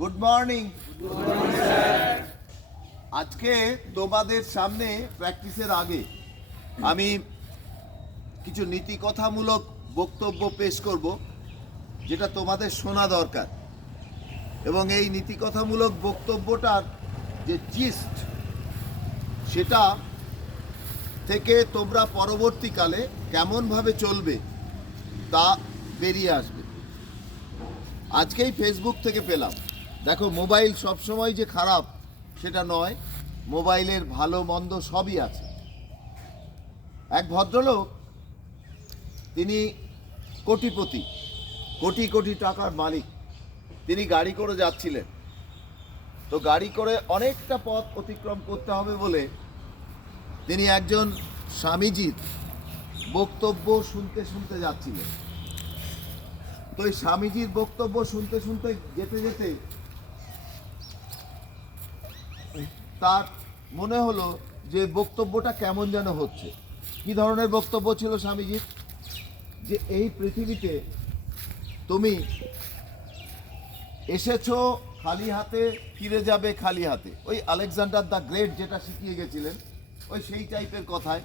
Good morning. আজকে তোমাদের সামনে প্র্যাকটিসের আগে আমি কিছু নীতিকথামূলক বক্তব্য পেশ করব, যেটা তোমাদের শোনা দরকার। এবং এই নীতিকথামূলক বক্তব্যটার যে জিস্ট, সেটা থেকে তোমরা পরবর্তীকালে কেমনভাবে চলবে তা বেরিয়ে আসবে। আজকেই ফেসবুক থেকে পেলাম। দেখো, মোবাইল সবসময় যে খারাপ সেটা নয়, মোবাইলের ভালো মন্দ সবই আছে। এক ভদ্রলোক, তিনি কোটিপতি, কোটি কোটি টাকার মালিক। তিনি গাড়ি করে যাচ্ছিলেন। তো গাড়ি করে অনেকটা পথ অতিক্রম করতে হবে বলে তিনি একজন স্বামীজির বক্তব্য শুনতে শুনতে যাচ্ছিলেন। তো এই স্বামীজির বক্তব্য শুনতে শুনতে যেতে যেতে তার মনে হলো যে বক্তব্যটা কেমন যেন হচ্ছে। কি ধরনের বক্তব্য ছিল স্বামীজির? যে এই পৃথিবীতে তুমি এসেছো খালি হাতে, ফিরে যাবে খালি হাতে। ওই আলেকজান্ডার দ্য গ্রেট যেটা শিখিয়ে গেছিলেন, ওই সেই টাইপের কথায়।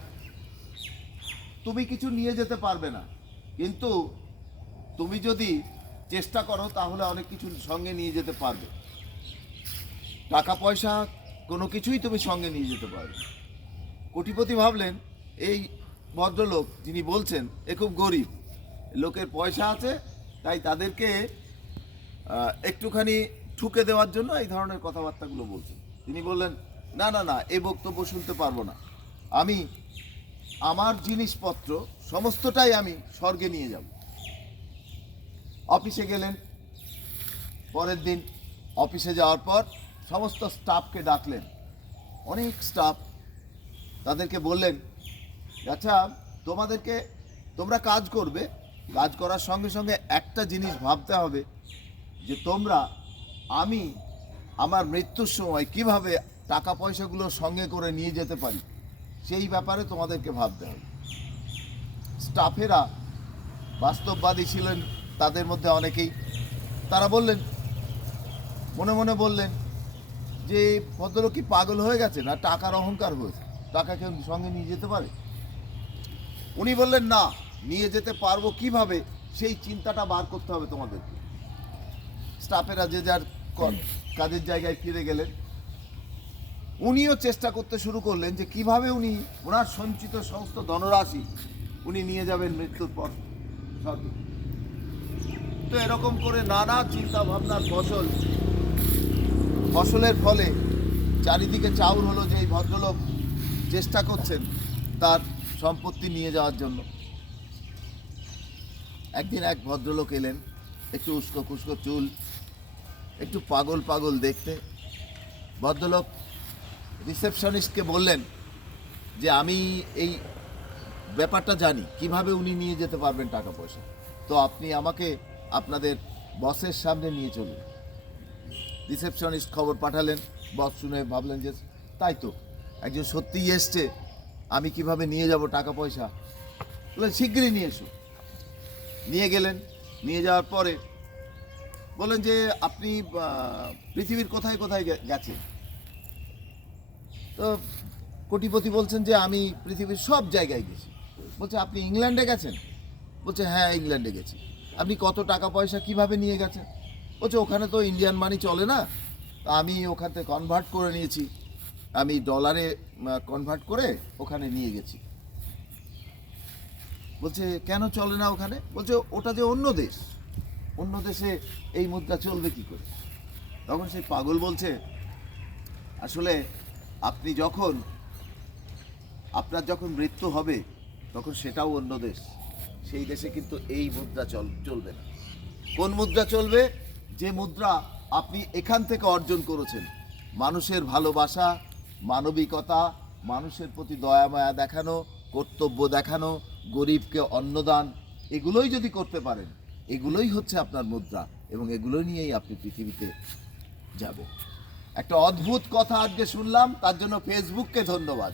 তুমি কিছু নিয়ে যেতে পারবে না, কিন্তু তুমি যদি চেষ্টা করো তাহলে অনেক কিছু সঙ্গে নিয়ে যেতে পারবে। টাকা পয়সা কোনো কিছুই তুমি সঙ্গে নিয়ে যেতে পারবে। কোটিপতি ভাবলেন এই ভদ্রলোক যিনি বলছেন এ খুব গরিব, লোকের পয়সা আছে, তাই তাদেরকে একটুখানি ঠুকে দেওয়ার জন্য এই ধরনের কথাবার্তাগুলো বলছেন। তিনি বললেন, না না না, এই বক্তব্য শুনতে পারবো না। আমি আমার জিনিসপত্র সমস্তটাই আমি স্বর্গে নিয়ে যাব। অফিসে গেলেন। পরের দিন অফিসে যাওয়ার পর সমস্ত স্টাফকে ডাকলেন, অনেক স্টাফ। তাদেরকে বললেন, আচ্ছা তোমরা কাজ করবে, কাজ করার সঙ্গে সঙ্গে একটা জিনিস ভাবতে হবে যে তোমরা আমি আমার মৃত্যুর সময় কিভাবে টাকা পয়সাগুলো সঙ্গে করে নিয়ে যেতে পারি, সেই ব্যাপারে তোমাদেরকে ভাবতে হবে। স্টাফেরা বাস্তববাদী ছিলেন, তাদের মধ্যে অনেকেই। তারা বললেন, মনে মনে বললেন যে ভদ্রলোক কি পাগল হয়ে গেছে, না টাকার অহংকার হয়েছে, টাকা কেউ সঙ্গে নিয়ে যেতে পারে? উনি বললেন, না, নিয়ে যেতে পারবো কিভাবে সেই চিন্তাটা বার করতে হবে তোমাদেরকে। স্টাফেরা যে যার কাজের জায়গায় ফিরে গেলেন। উনিও চেষ্টা করতে শুরু করলেন যে কিভাবে উনি ওনার সঞ্চিত সমস্ত ধনরাশি উনি নিয়ে যাবেন মৃত্যুর পর স্বর্গে। তো এরকম করে নানা চিন্তা ভাবনার ফসলের ফলে চারিদিকে চাউর হলো যে এই ভদ্রলোক চেষ্টা করছেন তার সম্পত্তি নিয়ে যাওয়ার জন্য। একদিন এক ভদ্রলোক এলেন, একটু উস্কো খুস্কো চুল, একটু পাগল পাগল দেখতে। ভদ্রলোক রিসেপশনিস্টকে বললেন যে আমি এই ব্যাপারটা জানি, কিভাবে উনি নিয়ে যেতে পারবেন টাকা পয়সা। তো আপনি আমাকে আপনাদের বসের সামনে নিয়ে চলুন। রিসেপশনিস্ট খবর পাঠালেন। বস শুনে ভাবলেন যে তাই তো, একজন সত্যিই এসছে, আমি কিভাবে নিয়ে যাব টাকা পয়সা। বললেন, শিগগিরই নিয়ে এসো। নিয়ে গেলেন। নিয়ে যাওয়ার পরে বললেন যে আপনি পৃথিবীর কোথায় কোথায় গেছেন? তো কোটিপতি বলছেন যে আমি পৃথিবীর সব জায়গায় গেছি। বলছে, আপনি ইংল্যান্ডে গেছেন? বলছে, হ্যাঁ, ইংল্যান্ডে গেছি। আপনি কত টাকা পয়সা কিভাবে নিয়ে গেছেন? বলছে, ওখানে তো ইন্ডিয়ান মানি চলে না, আমি ওখান থেকে কনভার্ট করে নিয়েছি, আমি ডলারে কনভার্ট করে ওখানে নিয়ে গেছি। বলছে, কেন চলে না ওখানে? বলছে, ওটা যে অন্য দেশ, অন্য দেশে এই মুদ্রা চলবে কি করে? তখন সেই পাগল বলছে, আসলে আপনার যখন মৃত্যু হবে তখন সেটাও অন্য দেশ, সেই দেশে কিন্তু এই মুদ্রা চলবে না। কোন মুদ্রা চলবে? যে মুদ্রা আপনি এখান থেকে অর্জন করেছেন। মানুষের ভালোবাসা, মানবিকতা, মানুষের প্রতি দয়া মায়া দেখানো, কর্তব্য দেখানো, গরিবকে অন্নদান, এগুলোই যদি করতে পারেন, এগুলোই হচ্ছে আপনার মুদ্রা, এবং এগুলো নিয়েই আপনি পৃথিবীতে যাবেন। একটা অদ্ভুত কথা আজকে শুনলাম, তার জন্য ফেসবুককে ধন্যবাদ।